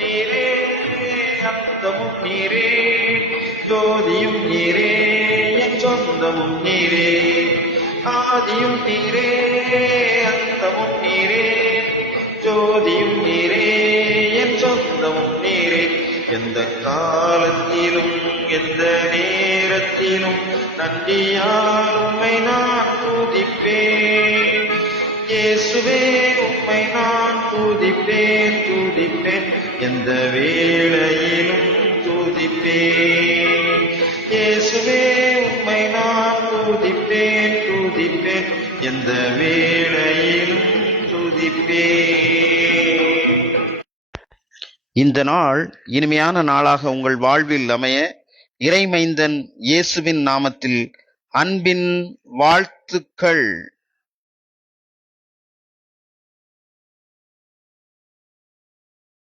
நீரே, அந்தமும் நீரே, ஜோதியும் நீரே, என் சொந்தமும் நீரே. ஆதியும் நீரே, அந்தமும் நீரே, ஜோதியும் நீரே, என் சொந்தமும் நீரே. எந்த காலத்திலும் எந்த நேரத்திலும் நன்றியால் உம்மை நான் துதிப்பேன். இயேசுவே, உம்மை நான் துதிப்பேன், துதிப்பேன், எந்த வேளையிலும் துதிப்பேன். இயேசுவே, உம்மை நான் துதிப்பேன், துதிப்பேன், எந்த வேளையிலும் துதிப்பேன். இந்த நாள் இனிமையான நாளாக உங்கள் வாழ்வில் அமைய இறைமைந்தன் இயேசுவின் நாமத்தில் அன்பின் வாழ்த்துக்கள்.